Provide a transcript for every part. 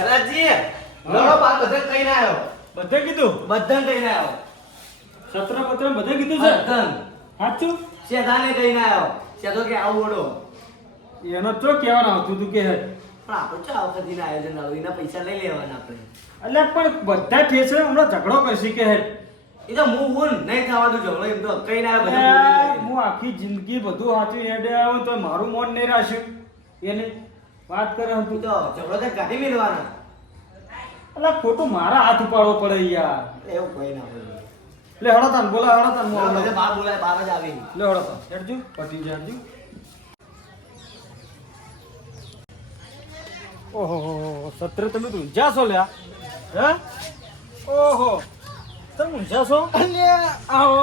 જલાજી લડો બા બધે કહીને આવ્યો બધે કીધું? બધન કઈ ના આવ્યો સત્ર પત્ર બધે કીધું છે? બધન સાચું? શેધાને કઈ ના આવ્યો શેઠો કે આવું ઓડો એનો તો કહેવાનું આવતું તું કે પણ આપણે ચો વખતથી આયોજન એના પૈસા લઈ લેવાના આપણે. એટલે પણ બધા ઠેસરે હમણાં ઝઘડો કરશી કે હે? એ તો હું હું નહીં થવા દઉં ઝઘડો એમ તો કહીને આવ્યો બધું. હું આખી જિંદગી બધું સાચું હેડે આવ્યો તો મારું મન નહીં રાખ્યું. એને વાત કરે તું તો ઝઘડો તો કાઢી મેળવાના. એટલે ખોટું મારા હાથ ઉપાડવો પડે યાર. એવું કોઈ ના હોય લે હળો તાન બોલા હળો તાન હું મને બાર બોલાય બાર જ આવી લે હળો તાન હેડજો. પટી જાય ઓહો હો હો, સત્ર તમે તો ઊંઝા છો લ્યા. હે? ઓહો. તમે ઊંઝા છો આવો.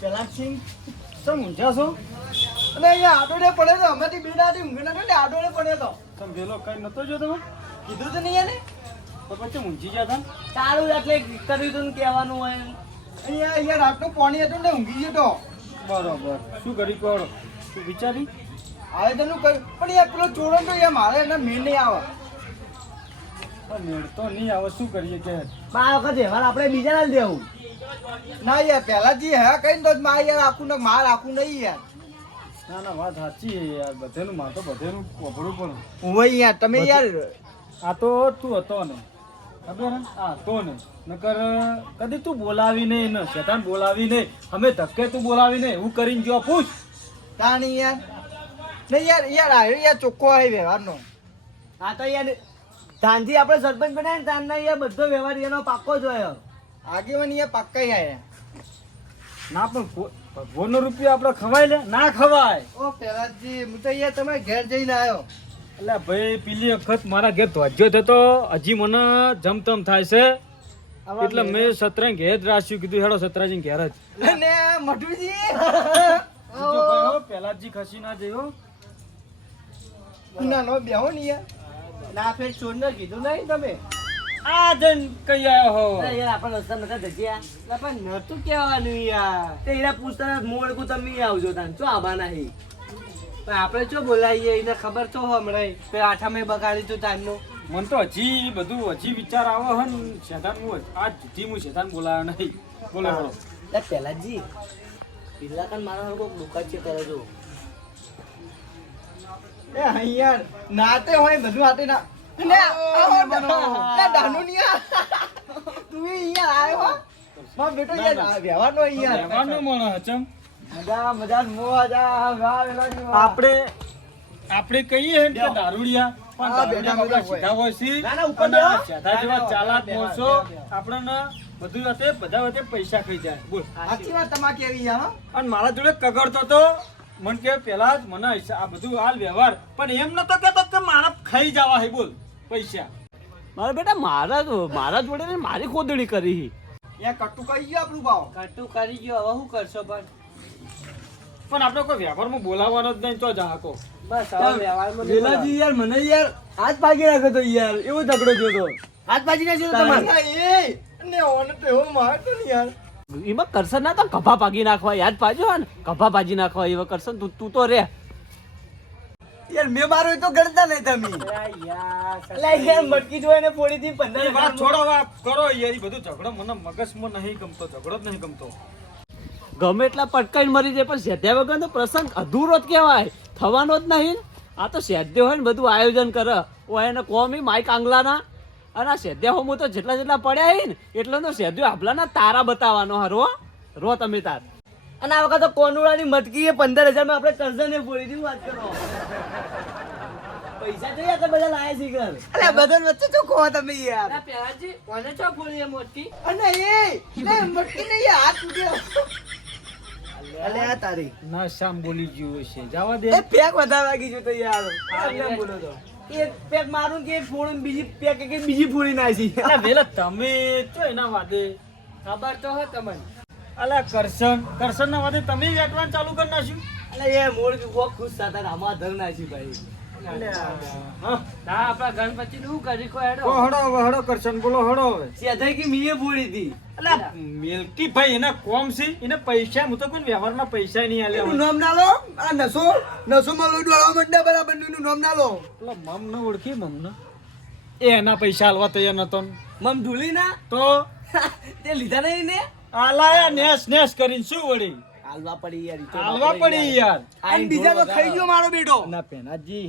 ચલાકસિંહ તમે ઊંઝા છો અને અહીંયા આડોડે પડે તો અમારી બેડાથી ઊંઘી નતો એટલે આડોડે પડે તો. તમે વેલો કઈ નતો જો તમે? કીધું તો નહીં એને? તો પછી ઊંઘી ગયા ને? સારું એટલે કર્યું તું કહેવાનું હોય અહીંયા અહીંયા રાતનું પાણી હતું ને ઊંઘી ગયો બરોબર. શું કરી કહો શું વિચારી? આવે તેનું કહ્યું પણ યાર પેલો ચોરો તો યાર મારે એના મેળ નહીં આવે. મેળ તો નહીં આવે શું કરીએ કે? આ વખત વ્યવહાર આપણે બીજા ના દેવું. ના યાર પહેલા જે હે કઈ તો જ મારે યાર આખું ને માર આખું નહીં યાર. ના ના વાત સાચી છે યાર બધેનું માં તો બધેનું કોભળું પણ હું યાર તમે યાર આ તો તું હતો ને ખબર હે? આ હતો ને નકર કદી તું બોલાવી નહીં ને શેતાન બોલાવી નહીં અમે ધક્કે તું બોલાવી નહીં હું કરીને જો પૂછ. તાણી યાર. નહીં યાર યાર આવ્યો યાર ચોખ્ખો આવે વ્યવહારનો. આ તો યાર ધાનથી આપણે સરપંચ બનાવીને તાનના યાર બધો વ્યવહાર એનો પાક્કો જ હોય. આગેવાન યાર પાક્કા આયા. ના પણ ભોનો ભગવાનનો રૂપિયો આપણે ખવાય લે? ના ખવાય. ઓ પહેલાજી હું તો અહીંયા તમે ઘેર જઈને આવ્યો એટલે ભાઈ પેલી વખત મારા ઘેર ધ્વજ્યો થતો હજી મને જમતમ થાય છે. એટલે મેં સતરા ઘેર જ રાખ્યું કીધું હેડો સતરાજી ઘેર જ. અને મઠુજી બીજો ભાઈ હો, પહેલા જ જી ખસી ના જયો. ના નો બેહો ને યાર ના ફેર છોડને કીધું નહીં તમે. આ જન કઈ આયો હો? યાર આપણે રસ્તા નતા જગ્યા. એટલે પણ નતું કહેવાનું યાર. તે એના પૂછતા મોડકું તમે આવજો તાન. ચો આબા નહીં? પણ આપણે ચો બોલાવીએ એને ખબર તો હમણાં કે આઠમે બગાડી તું ટાઈમનું મન તો હજી બધું હજી વિચાર આવે હે ને. શેતાન હું આજ સુધી હું શેતાન બોલાયો નહીં. બોલો બોલો. એટલે પહેલાજી પેલા કાન મારા લોકો દુકાન છે કરે જો. એ હા યાર નાતે હોય બધું હાથે ના લે આવો લે દાનુ ની આ. તું ઈ યાર આયો હો. માં બેટો યાર આ વ્યવહારનો ઈ યાર વ્યવહારનો માણસ હચમ. મજા મજા મોજા વાહ વેલા ની વાહ. આપણે આપણે કહીએ કે દારૂડિયા પણ હા, દારૂડિયા બેઠા આપણા સીધા હોય. છે ના, ના, ઉપર અને બેહો. સીધા જેવા ના, ના, ચાલાક બેહો, માણસો બેહો, બેહો. આપણને બધું વાતે બધા વાતે પૈસા ખાઈ જાય. બોલ. સાચી વાત તમારે કેવી અને મારા જોડે કગડતો તો મને કે પેલા જ મને આ બધું હાલ વ્યવહાર. પણ એમ નતો કેતો કે મારા ખાઈ જવા હે બોલ. પૈસા. મારા બેટા મારા મારા જોડે ને મારી ખોદણી કરી યાર કટ્ટુ કહી ગયો આપણું ભાવ કટુ કરી ગયો હવે શું કરશો પણ? પણ આપણે કોઈ વ્યવહારમાં બોલાવવાનો જ નહીં તો જાહકો. બસ લીલાજી યાર મને યાર હાથ ભાગી નાખ્યો તો યાર એવો ઝઘડો થયો તો. હાથ ભાગી નાખ્યો તો તમારે? એ ને ઓન તો એવો મારતો ને યાર. એમાં કરશન ના તો કભા ભાગી નાખવા યાદ પાજો ને. કભા ભાજી નાખવા એવા કરશન તું તું તો રે. યાર મે મારો તો ગણતા નહીં તમે. લે યાર મટકી જોઈને ને પોડી થી પંદર એ વાત છોડો વાત કરો યાર ઈ બધું ઝઘડો. મને મગજમાં નહીં ગમતો ઝઘડો જ નહીં ગમતો. ગમે એટલા પટકાઈને મરી જાય પણ સેધ્યા વગર તો પ્રસંગ અધૂરો જ કહેવાય. થવાનો જ નહીં. આ તો સેદ્ય હોય ને બધું આયોજન કરે. ઓ એને કોમી માઇક આંગલાના અને આ સેદ્ય હોમું તો જેટલા જેટલા પડ્યા હોય ને એટલો તો સેધ્યો આપલાના તારા બતાવવાનો હા. રો રો તમે તાર. અને આ વખત તો કોનુડાની મટકી એ પંદર હજારમાં આપણે કરજણ બોલી દીધું વાત કરો. પૈસા જોઈએ તો બધા લાયા છે ઘર. અરે બદન વચ્ચે તો કહો તમે યાર? કોને છો ફોડી એ મટકી? અને એ મટકી નહીં હાથ અલે આ તારી. ના શામ બોલી ગયું છે. જવા દે. પેક વધારે વાગી ગયું તો યાર. બોલો તો એક પેક મારું કે ફોડું બીજી પેક કે બીજી ફોડી નાખી. વેલા તમે તો એના વાદે? ખબર તો હે તમને. અલા કરશન કરશન ના વાતે તમે વેટવાનું ચાલુ કરી નાખ્યું? અલે એ મૂળ કે બહુ ખુશ થતા આમાં ધર નાખી ભાઈ. હા. ના આપણા ગણપતિ નું કરી કોઈ ઓ હડો હડો કરશન બોલો હડો હવે. સેધાઈ કે મીએ ફોડી હતી. અલા મિલકી ભાઈ એના કોમ છે? એને પૈસા હું તો કોઈ વ્યવહારમાં પૈસા નહીં આલ્યા નામ ના લો. આ નસો નસો માં લોહી ડોળવા માંડ્યા બરાબરનું નામ ના લો. પેલા મમ ને ઓળખી મમ ન એ એના પૈસા હાલવા તૈયાર નતો મમ ધૂલી ના તો? તે લીધા નહીં ને? આલાયા નેસ નેસ કરીને શું વળી? હાલવા પડી યાર તો હાલવા પડી યાર. અને બીજા તો ખાઈ ગયો મારો બેટો. ના પેનાજી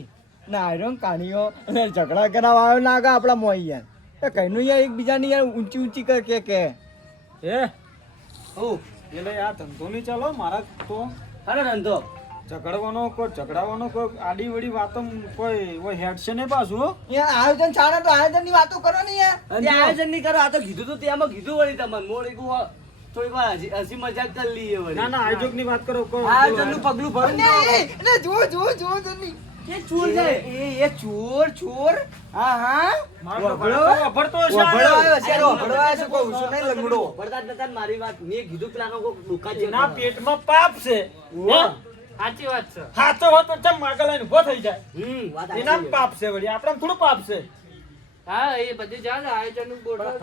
ના આયરન કાણીઓ અને ઝઘડા કરાવવા આવ્યો ના આગા આપણા મોય યાર. એ કઈનું યાર એકબીજાની યાર ઊંચી ઊંચી કર કે કે? હે? ઓ એટલે આ ધંધો નહીં ચાલો મારા તો અરે ધંધો. ઝઘડવાનો કોઈ ઝઘડાવાનો કોઈ આડી વડી વાતો કોઈ કોઈ હેડ છે ને પાછું યાર આયોજન ચાલે તો આયોજનની વાતો કરો ને યાર. આયોજનની કરો આ તો કીધું તો તેમાં કીધું વળી તમને મોડી એક થોડીક વાર હસી હસી મજાક કરી લઈએ વળી. ના ના આયોજકની વાત કરો કોઈ આયોજનનું પગલું ભરું અને એ એટલે જુઓ જુઓ જુઓ એ ચોર છે. એ એ ચોર ચોર. હા હા. મારો વગડો? વગડતો હશે. આ વગડો રહ્યો. આવ્યો છે, વગડો આવ્યો છે, કોઈ ઉછો નહીં લંગડો. વગડતા જ મારી વાત મેં કીધું પેલા કોક ડોકા છે. એના પેટમાં પાપ છે. હે? સાચી વાત છે. હાચો ચમ થઈ જાય. હમ વાત એના પાપ છે વળી. આપણે થોડું પાપ છે. હા એ બધું ચાલે આયોજન.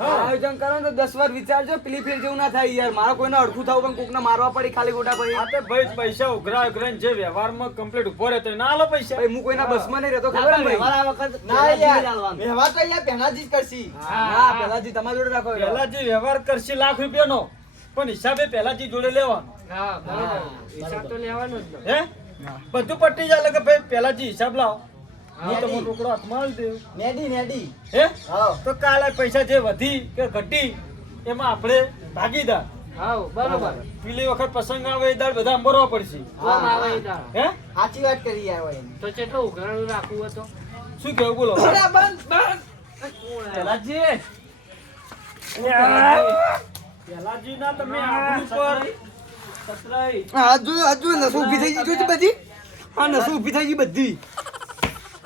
આયોજન કરો ને તો દસ વાર વિચારજો પેલી ફેર જેવું ના થાય યાર. મારો કોઈને અડખું થવું પણ કોકને મારવા પડી ખાલી ખોટા પડી ભાઈ પૈસા ઉઘરા ઉઘરાઈને જે વ્યવહારમાં કમ્પ્લીટ ઊભો રહેતો ના આલો પૈસા. ભાઈ હું કોઈના બસમાં નહીં રહેતો ખબર ને વ્યવહાર આ વખત ના પહેલા જ યાર. વ્યવહાર તો યાર પેનાજી જ કરશી. હા. પેલાજી તમારી જોડે રાખો પહેલા જે વ્યવહાર કરશે લાખ રૂપિયાનો પણ હિસાબે પહેલાથી જોડે લેવાનો. હા બરોબર. હિસાબ તો લેવાનો જ હે? બધું પટી જાય કે ભાઈ પહેલાથી હિસાબ લાવો. હું. હા. તમને રોકડો હાથમાં આલી દઉં નેડી નેડી હે? હા. તો કાલે પૈસા જે વધી કે ઘટી એમાં આપણે ભાગીદાર. હા બરોબર. પેલી વખત પ્રસંગ આવે એ દાડ બધા અંબરવા પડશે. કોમ આવે એ દાડો. હે? સાચી વાત કરી યાર તો કેટલું ઉઘરાણું રાખવું હતો શું કેવું બોલો? બંધ બંધ. પહેલાજી પહેલાજી ના તમે આબરૂ પર સતરાઈ. હા હજુ હજુ નસો ઊભી થઈ ગઈ બધી. હા નસો ઊભી થઈ ગઈ બધી.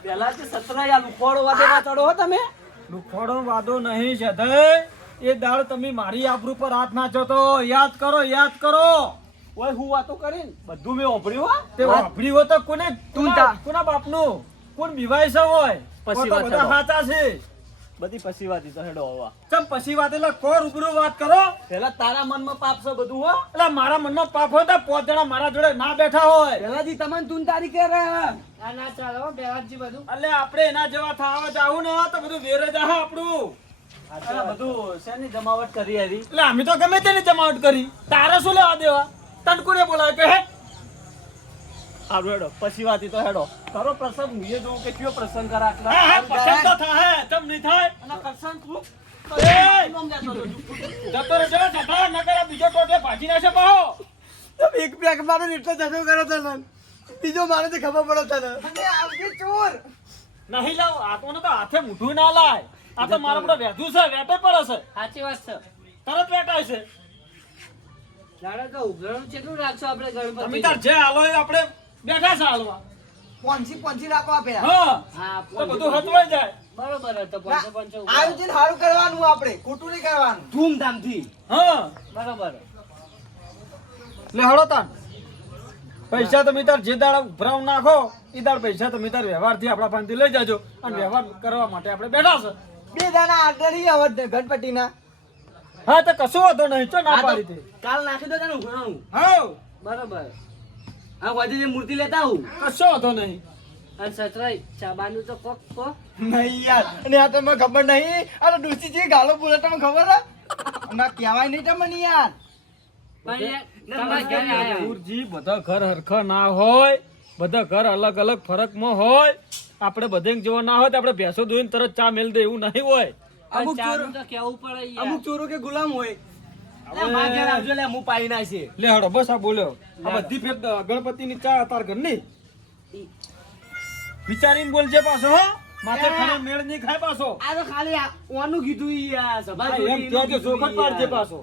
પહેલા જે સતરાઈ આ લુખવાડો વાદેમાં ચડો હો તમે. લુખોડો વાદો નહીં છે એ દાળ તમે મારી આબરૂ પર હાથ નાચો તો યાદ કરો યાદ કરો. ઓય હું વાતો કરીને બધું મેં ઓભળ્યું હો. તે ઓભળ્યું હોય તો કોને? તું કોના બાપનું? કોણ બીવાય છે હોય? પછી વાત બધા સાચા છે. બધી પછી વાતી તો હેડો હોવા. ચમ પછી વાત એટલે કો રૂબરૂ વાત કરો. પેલા તારા મનમાં પાપ છે બધું હો. એટલે મારા મનમાં પાપ હોય તો પોત જણા મારા જોડે ના બેઠા હોય. પેલાજી તમને તું તારી કે આ ના ચાલો હો બેરાજી બધું. એટલે આપણે એના જેવા થાવા જાવું ને તો બધું વેરે જાહ આપણું. આ બધું શેની જમાવટ કરી આવી? એટલે અમે તો ગમે તેની જમાવટ કરી. તારે શું લેવા દેવા? તનકુને કોને બોલાવે કે હે હારું હેડો પછી વાતી તો હેડો. કરો પ્રસંગ હું એ જોઉં કે કયો પ્રસંગ કરા આટલા. હા હા પસંદ તો થાય તમ નહીં થાય? અને પ્રસંગ તું જતો રહેજો જતા ન કરે બીજો ટોટે ભાજી નાખે પાહો એક પેક મારો એટલો જતો કરો તને બીજો મારે તો ખબર પડે તને અને આવજે ચોર. નહીં લાવ આ તો ને તો હાથે મુઠું ના લાય. આ તો મારા પર વેધું છે વેટે પડે છે. સાચી વાત છે. તરત વેટાય છે. દાડા તો ઉઘરાણું કેટલું રાખશો આપણે તમે ગણપતિ તાર જે આલો આપણે બેઠા છે હાલવા. પોંચી પોંચી રાખો આ. પેલા હા. હા તો બધું હતવાઈ જાય. બરોબર તો પાંચસો પાંચસો આયોજન સારું કરવાનું આપણે ખોટું નહીં કરવાનું. ધૂમધામથી. હા. બરોબર. લે હળો તાન. પૈસા તમે તાર જે દાડા ઉભરાવ નાખો એ દાડ પૈસા તમે તાર વ્યવહારથી આપણા પાસેથી લઈ જાજો અને વ્યવહાર કરવા માટે આપણે બેઠા છે. બે દાણા આટલી હવે ગણપતિના. હા તો કશું વાંધો નહીં ચો ના તો પાડી કાલ નાખી દો તને ઉઘરાણું હા બરોબર. આ વાજી જે મૂર્તિ લેતા હું કશો વાંધો નહીં. અને સતરાઈ ચાબાનું તો કોક કો. નહીં યાર. અને આ તમને ખબર નહીં? અરે ડુસીજી ગાલો બોલે તમને ખબર હે ના કહેવાય નહીં તમને યાર. પણ યાર, તમારા ઘરે બધા હરખા ના હોય. બધા ઘર અલગ અલગ ફરકમાં હોય. આપણે બધે જેવો ના હોય તો આપણે ભેંસો દોઈને તરત ચા મેલ દે એવું નહીં હોય. અમુક ચોરો કેવું પડે અમુક ચોરો કે ગુલામ હોય. લે, માર ઘેર આવજો લે હું પાઈ ના છે લે હડો બસ આ બોલ્યો. આ બધી ફેર ગણપતિની ચા તાર ઘરની? વિચારીને બોલજે પાછો હો. માથે ખડે મેળ નહીં ખાય પાછો. આ તો ખાલી ઓનું કીધું ઈ આ સભા એમ એનું કહેજે, કીધું પાડજે પાછો.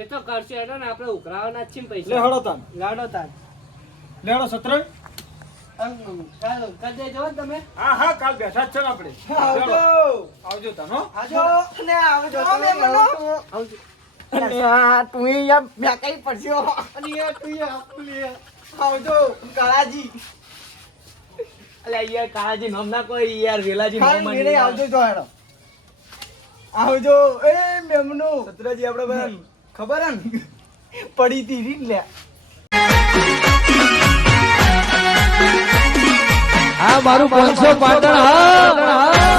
એ તો કરશે હેડો ને આપણે ઉઘરાવાના જ છીએ ને લે હડો તાન. લાડો તાર લે હડો સત્રય આમ, ચાલો દેજો તમે. હા હા કાલ બેઠા જ છે આપણે. આવજો. આવજો તાન આવજો. અને આવજો. મહેમાનો અને આ તું પડશે. આવજો કાળાજી. અલે યાર કાળાજી નામ ના કોઈ યાર વેલાજી નામ મેળે આવજો તો હેડો. આવજો. એ મેમનો. સત્રજી આપણે બધા ખબર હે પડી તી રીત લે. મારું પાંચસો પાટણ હા.